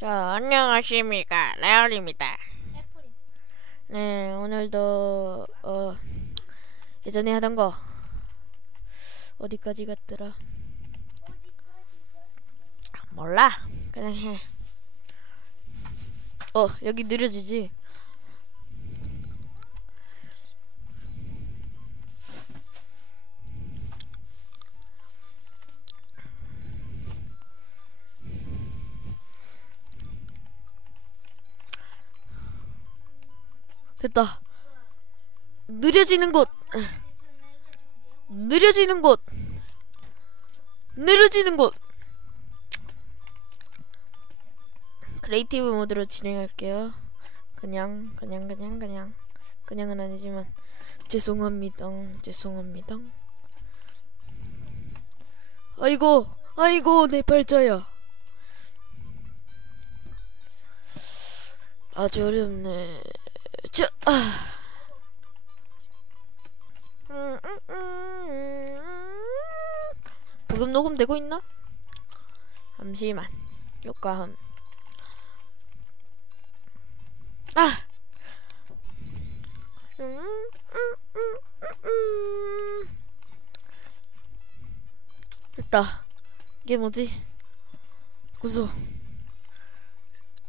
자, 안녕하십니까. 레알입니다. 네, 오늘도, 어, 예전에 하던 거, 어디까지 갔더라? 아, 몰라. 그냥 해. 어, 여기 느려지지? 됐다. 느려지는 곳. 느려지는 곳. 느려지는 곳. 크리에이티브 모드로 진행할게요. 그냥 그냥 그냥 그냥 그냥은 아니지만 죄송합니다. 죄송합니다. 아이고 아이고 내 팔자야. 아주 어렵네. 저, 아. 음, 음, 음. 부금 녹음되고 있나? 잠시만. 효과음. 아. 됐다. 이게 뭐지? 구소.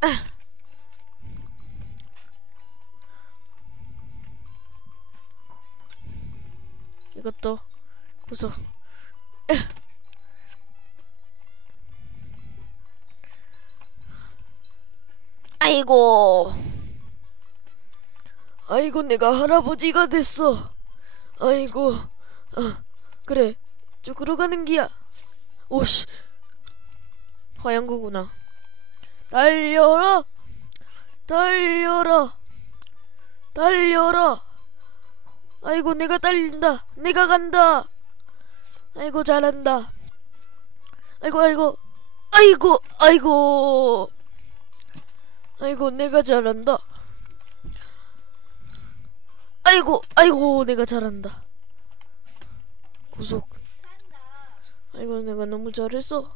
아. 이것도 구소. 아이고. 아이고 내가 할아버지가 됐어. 아이고. 아, 그래. 쪽으로 가는 기야. 오씨. 화양구구나. 달려라. 달려라. 달려라. 아이고 내가 달린다. 내가 간다. 아이고 잘한다. 아이고 아이고. 아이고 아이고. 아이고 내가 잘한다. 아이고 아이고 내가 잘한다. 구속. 아이고 내가 너무 잘했어.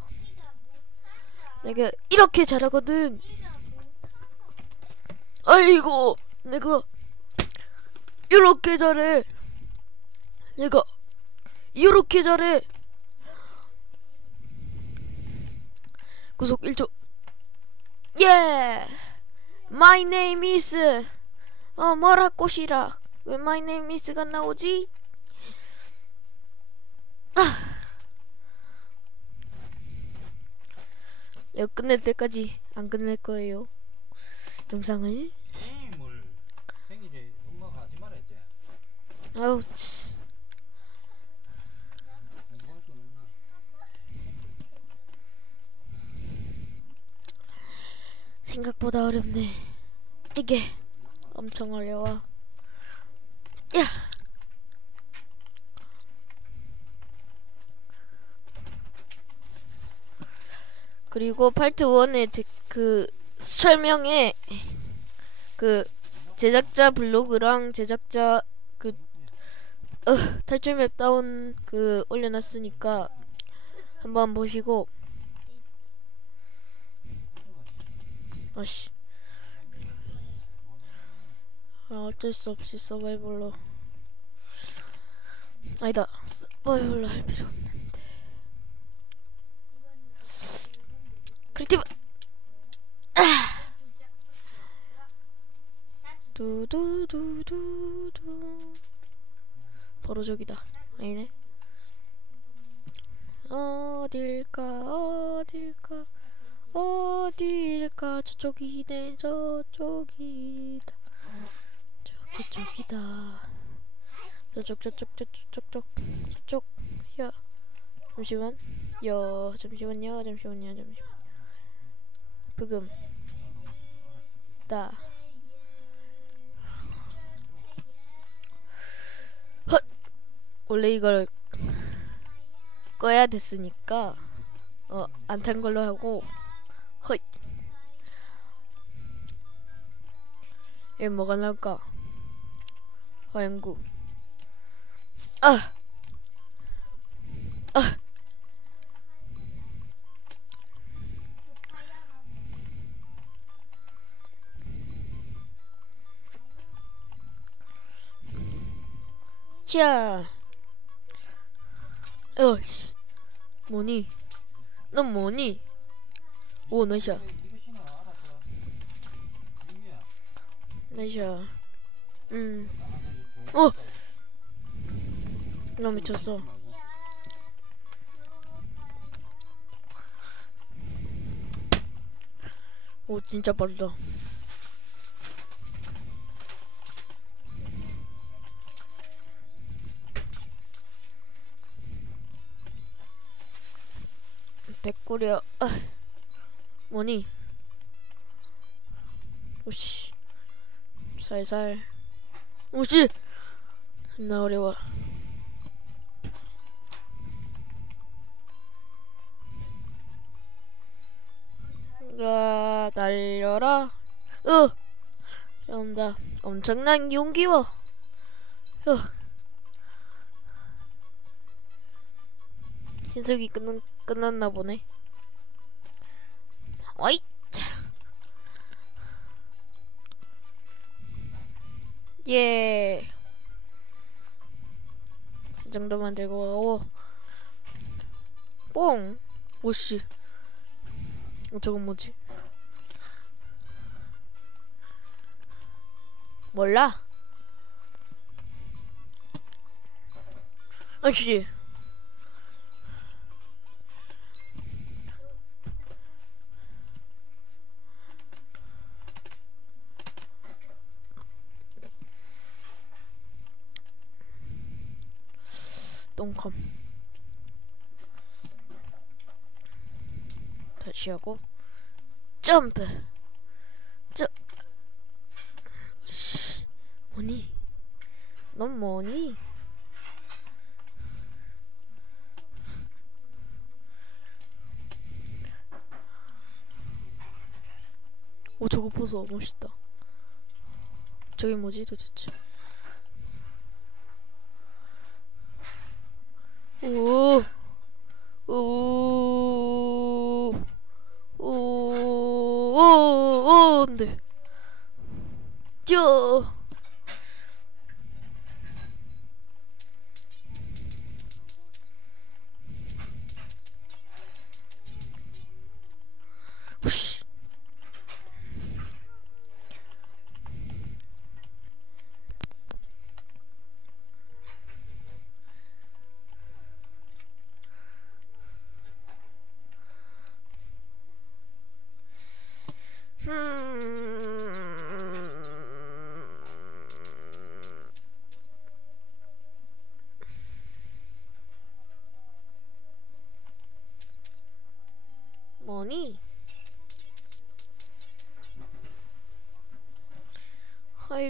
내가 이렇게 잘하거든. 아이고 내가 이렇게 잘해. 내가 이렇게 잘해. 구속 1초. 예. My name is 어 뭐라 꽃이라. 왜 my name is가 나오지? 아. 이거 끝낼 때까지 안 끝낼 거예요. 영상을. 에이 뭘 생일에 음악하지 말아야지 아우 치. 생각보다 어렵네. 이게 엄청 어려워. 야. 그리고 파트 1의 그 설명에 그 제작자 블로그랑 제작자 그 어, 탈출 맵 다운 그 올려놨으니까 한번 보시고. 아씨. 아, 어쩔 수 없이 서바이벌로. 아니다. 서바이벌로 할 필요 없는데. 크리티브! 아! 두두두두두 바로 저기다. 아니네. 어딜까 어딜까 어딜까. 저쪽이네 저쪽이다. 저쪽 저쪽이다. 저쪽 저쪽 저쪽 저쪽 저쪽. 야 잠시만. 야 잠시만요 잠시만요 잠시만 부금. 다 헛 원래 이걸 꺼야 됐으니까 어 안 탄 걸로 하고 헛 얘 뭐가 나올까 화양구 아! 아! 샤. 어씨. 뭐니? 넌 뭐니? 오, 나이샤. 나이샤. 음, 아, 어! 나 미쳤어. 오, 진짜 빠르다. 대꾸려. 아, 뭐니? 오씨. 살살. 오씨! 나 어려워. 아, 날려라. 으! 온다. 엄청난 용기워. 으. 신속이 끝났나 보네. 어이! 예. 이 정도만 들고 오. 뽕. 오씨. 어, 저건 뭐지? 몰라. 아씨. 컴. 다시 하고 점프. 저 씨. 뭐니? 넌 뭐니? 오 저거 보소 멋있다. 저게 뭐지 도대체? 哦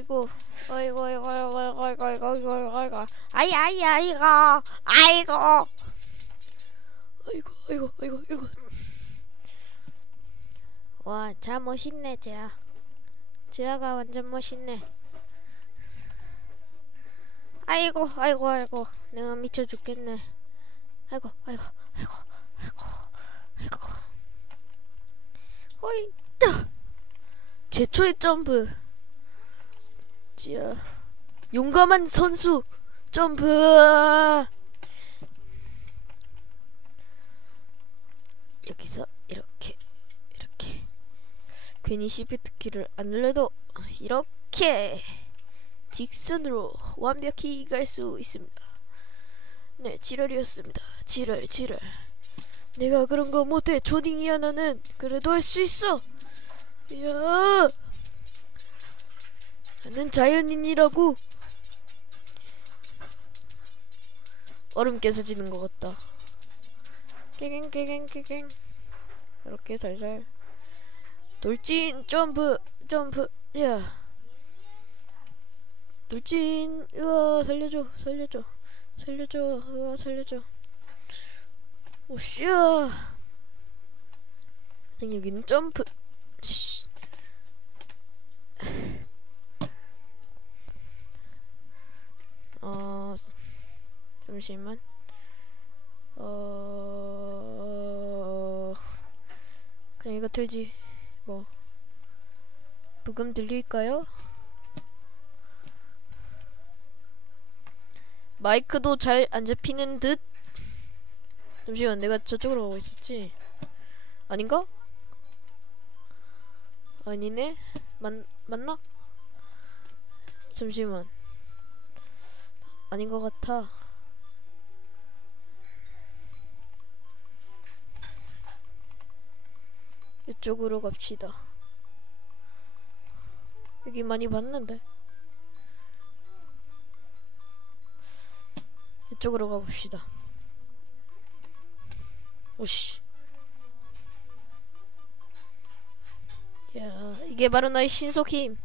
아이고, 아이고, 아이고, 아이고, 아이고, 아이고, 아이고, 아이고, 아이고, 아이고, 아이, 아이, 아이고, 아이고, 아이고, 아이고, 아이고, 아이고. 와, 자 멋있네, 재야. 재야가 완전 멋있네. 아이고, 아이고, 아이고, 내가 미쳐 죽겠네. 아이고, 아이고, 아이고, 아이고, 아이고. 어이, 따. 제초의 점프. 자, 용감한 선수 점프. 여기서 이렇게 이렇게 괜히 시프트 키를 안 눌러도 이렇게 직선으로 완벽히 갈 수 있습니다. 네, 지랄이었습니다. 지랄, 지랄. 내가 그런 거 못해. 조딩이야 나는. 그래도 할 수 있어. 야, 나는 자연인이라고. 얼음 깨서지는 것 같다. 깨갱 깨갱 깨갱. 이렇게 살살. 돌진 점프 점프 야 돌진 으아 살려줘 살려줘 살려줘 으아 살려줘 오씨야 여기는 점프 어 잠시만 어 그냥 이거 틀지 뭐 부금 들릴까요? 마이크도 잘 안 잡히는 듯. 잠시만, 내가 저쪽으로 가고 있었지. 아닌가? 아니네. 맞 맞나? 잠시만. 아닌 것 같아. 이쪽으로 갑시다. 여기 많이 봤는데. 이쪽으로 가봅시다. 오씨. 야, 이게 바로 나의 신속 힘.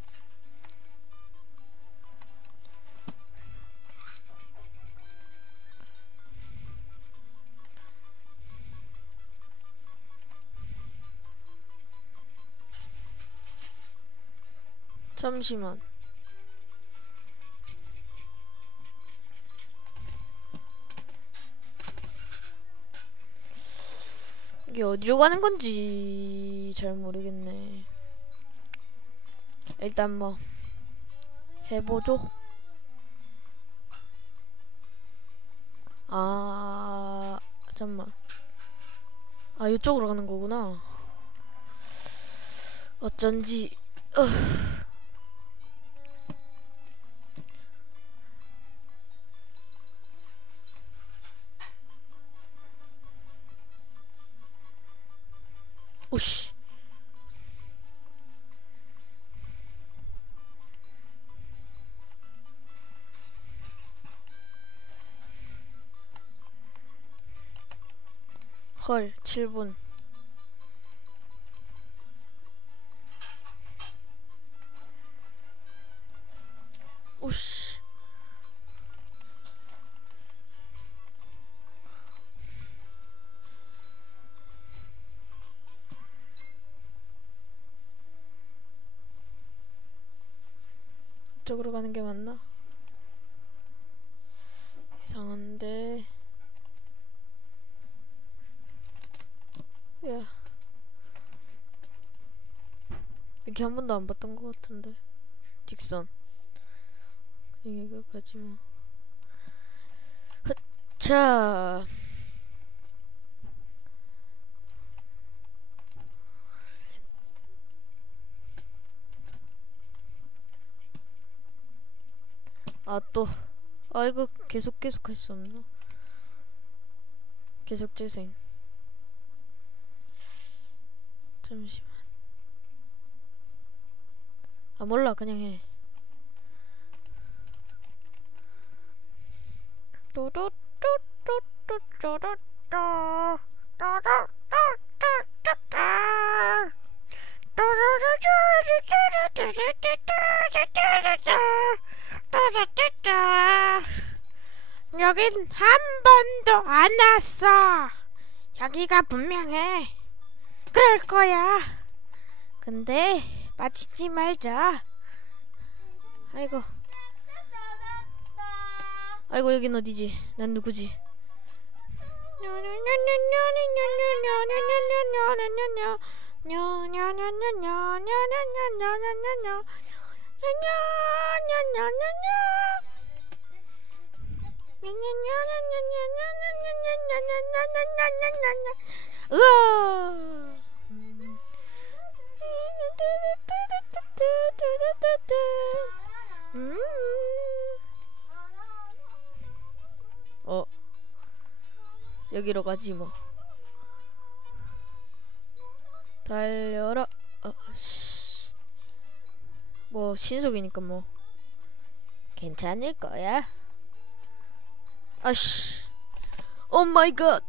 잠시만. 이게 어디로 가는 건지 잘 모르겠네. 일단 뭐 해보죠. 아 잠만. 아 이쪽으로 가는 거구나. 어쩐지. 오씨. 헐, 7분. 이렇게 한 번도 안 봤던 것 같은데. 직선. 이거까지 뭐. 헛, 자. 아, 또. 아, 이거 계속 계속 할 수 없나? 계속 재생. 잠시만. 아, 몰라. 그냥 해. 여긴 한 번도 안 왔어. 여기가 분명해. 그럴 거야. 근데 빠지지 말자. 아이고. 아이고, 여긴 어디지? 난 누구지? 으아! 음. 어. 여기로 가지 뭐. 달려라. 어, 씨. 뭐 신속이니까 뭐 괜찮을 거야. 아씨. 오 마이 갓.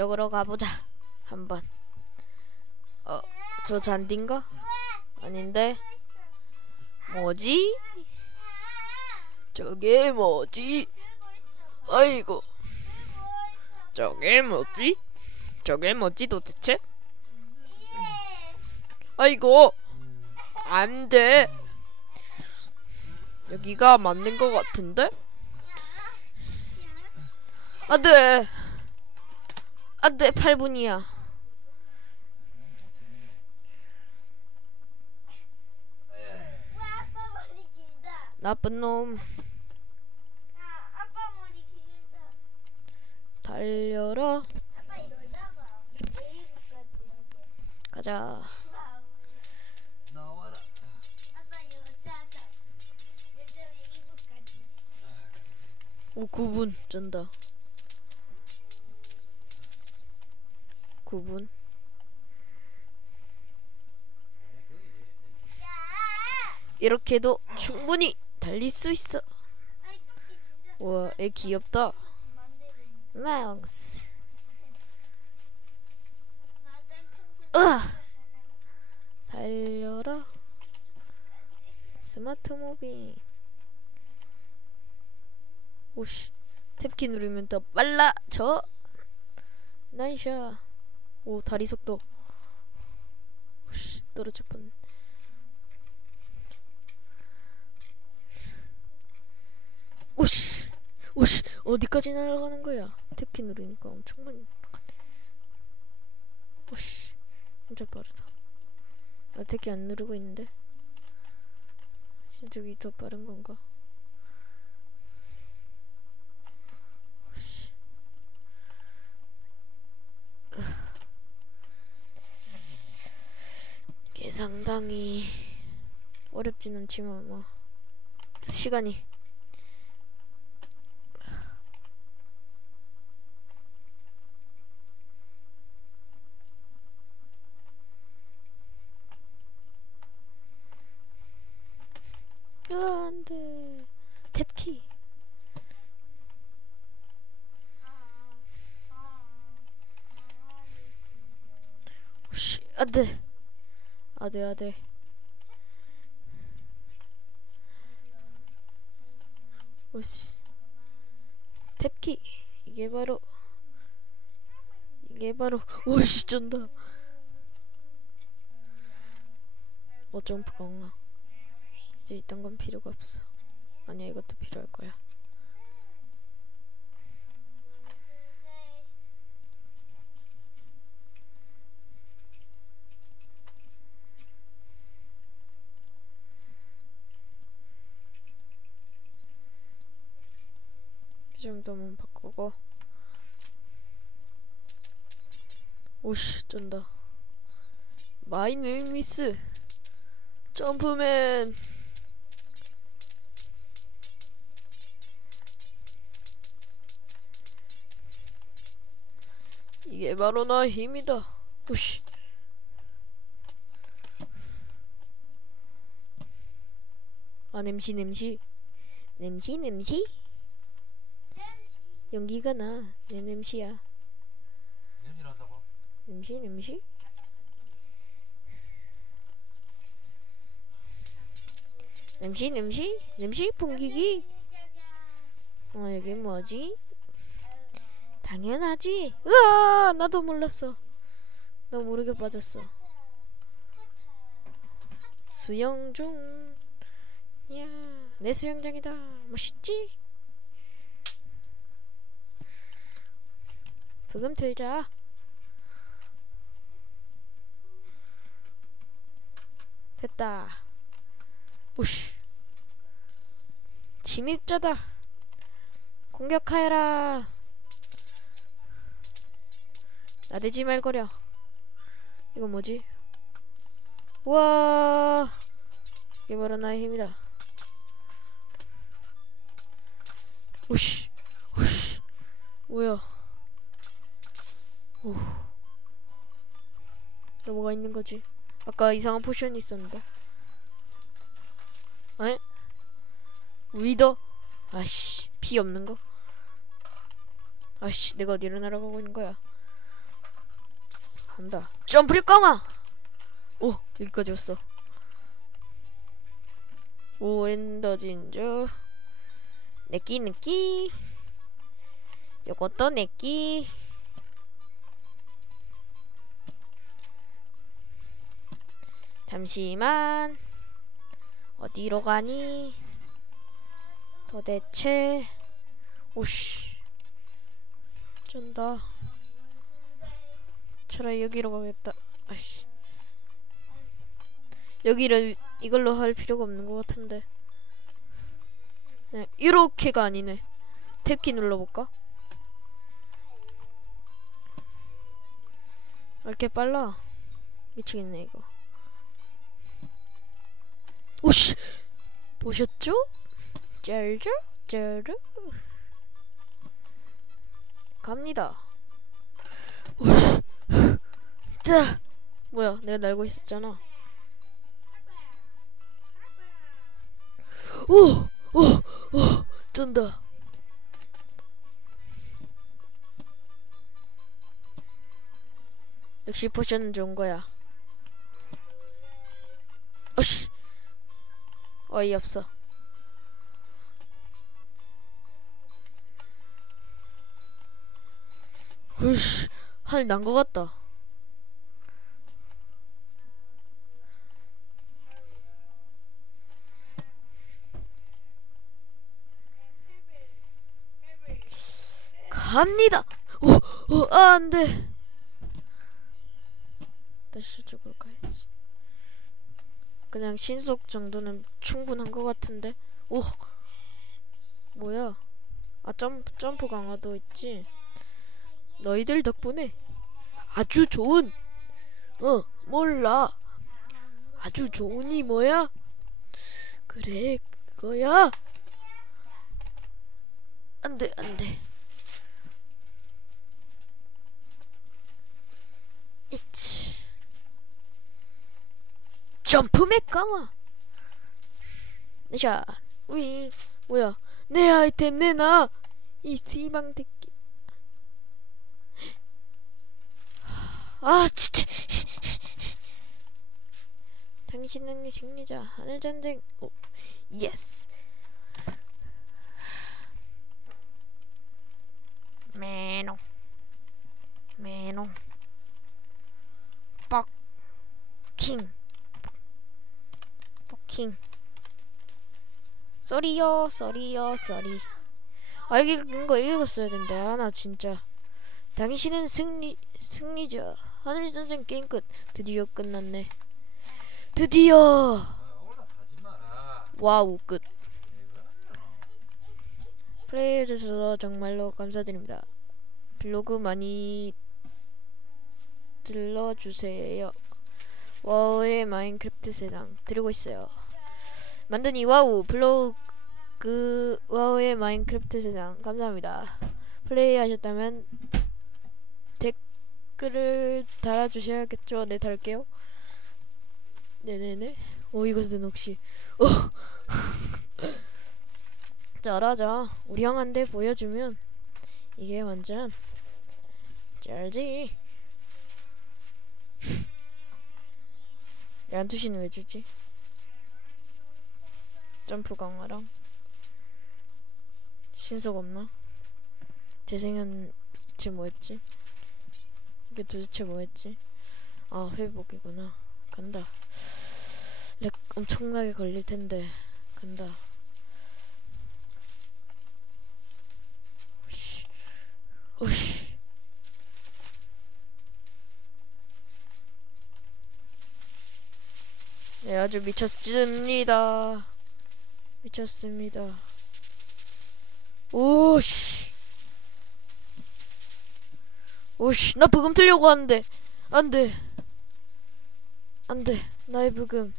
이쪽으로 가보자. 한번. 어, 저 잔디인가? 아닌데. 뭐지? 저게 뭐지? 아이고. 저게 뭐지? 저게 뭐지 도대체? 아이고. 안 돼. 여기가 맞는 것 같은데? 안 돼 안돼 8분이야 머리 길다. 나쁜 놈 아. 달려라. 가자. 오 9분 쩐다 9분. 이렇게도 충분히 달릴 수 있어. 우와 애 귀엽다. 청소. 으아 달려라. 스마트 모빙 오씨 탭키 누르면 더 빨라져. 나이샤 오 다리 속도. 오씨 떨어질 뻔. 오씨 오씨 어디까지 날아가는 거야? 탭키 누르니까 엄청 많이 날아가네 오씨 진짜 빠르다. 나 탭키 안 누르고 있는데? 진짜 저기 더 빠른 건가 상당히 어렵진 않지만 뭐 시간이. 안돼. 탭키. 오씨 안돼 안돼 안돼 오씨. 탭키. 이게 바로. 이게 바로. 오씨 쩐다. 어 점프가 없나? 이제 이딴 건 필요가 없어. 아니야 이것도 필요할 거야 이 정도만 바꾸고. 오씨 쩐다. 마이는 미스. 점프맨. 이게 바로 나의 힘이다. 오씨. 아 냄새 냄새. 냄새 냄새 연기가 나. 내 냄새야. 냄새 난다고? 냄새? 냄새? 냄새? 냄새? 냄새? 풍기기? 어 여기 뭐지? 당연하지. 으아! 나도 몰랐어. 나 모르게 빠졌어. 수영 중 이야 내 수영장이다. 멋있지 부금 틀자 됐다. 오씨. 침입자다. 공격하여라. 나대지 말거려. 이거 뭐지? 우와. 이게 바로 나의 힘이다. 오씨. 오씨. 뭐야 오. 또 뭐가 있는 거지? 아까 이상한 포션이 있었는데. 에? 위더? 아씨, 피 없는 거? 아씨, 내가 어디로 날아가고 있는 거야? 간다. 점프리 깡아! 오, 여기까지 왔어. 오, 엔더 진저. 내끼, 내끼. 요것도 내끼. 잠시만 어디로 가니 도대체 오씨 쩐다. 차라리 여기로 가겠다. 아씨. 여기를 이걸로 할 필요가 없는 것 같은데. 그냥 이렇게가 아니네. 탭키 눌러볼까? 왜 이렇게 빨라? 미치겠네 이거. 오씨 보셨죠? 짤짤 짤르 갑니다. 오씨 자 뭐야 내가 날고 있었잖아. 오오 오 쩐다. 역시 포션은 좋은 거야. 어씨 어이없어. 으씨 하늘 난거 같다. 갑니다. 오, 오, 아, 안 돼. 다시 저걸 가야지. 그냥 신속 정도는 충분한 것 같은데. 오, 뭐야? 아, 점프, 점프 강화도 있지. 너희들 덕분에 아주 좋은, 어, 몰라. 아주 좋은이 뭐야? 그래, 그거야. 안 돼, 안 돼. 이치. 점프맥 강화. 자, 위, 뭐야? 내 아이템 내놔. 이 희망대기. 아, 진짜. 당신은 승리자. 하늘전쟁. 오, 예스. 메노. 메노. 킹. 킹. 쏘리요, 쏘리요, 쏘리. 아 여기 이거 읽었어야 된다. 아, 나 진짜. 당신은 승리 승리자. 하늘 전쟁 게임 끝. 드디어 끝났네. 드디어. 와우 끝. 왜 그러냐? 플레이해 주셔서 정말로 감사드립니다. 블로그 많이 들러주세요. 와우의 마인크래프트 세상 드리고 있어요. 만드니 와우 블로그 와우의 마인크래프트 세상 감사합니다. 플레이하셨다면 댓글을 달아주셔야겠죠? 네 달게요. 네네네. 오 이것은 혹시 오. 잘하자. 우리 형한테 보여주면 이게 완전 쩔지. 얀투시는 왜 주지? 점프 강화랑 신속 없나? 재생은 도대체 뭐였지? 이게 도대체 뭐였지? 아 회복이구나. 간다. 렉 엄청나게 걸릴 텐데 간다. 오씨, 오씨. 네, 아주 미쳤습니다. 미쳤습니다. 오씨. 오씨, 나 부금 틀려고 하는데. 안 돼. 안 돼. 나의 부금.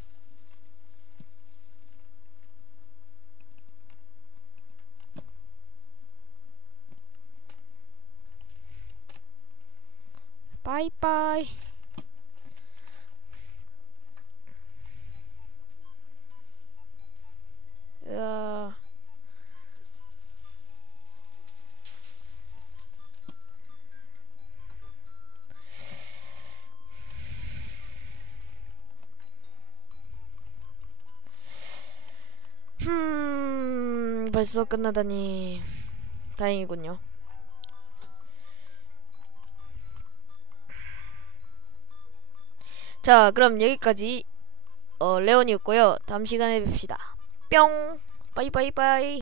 빠이빠이. 벌써 끝나다니 다행이군요. 자, 그럼 여기까지 어, 레온이었고요. 다음 시간에 뵙시다. 뿅. 빠이빠이빠이.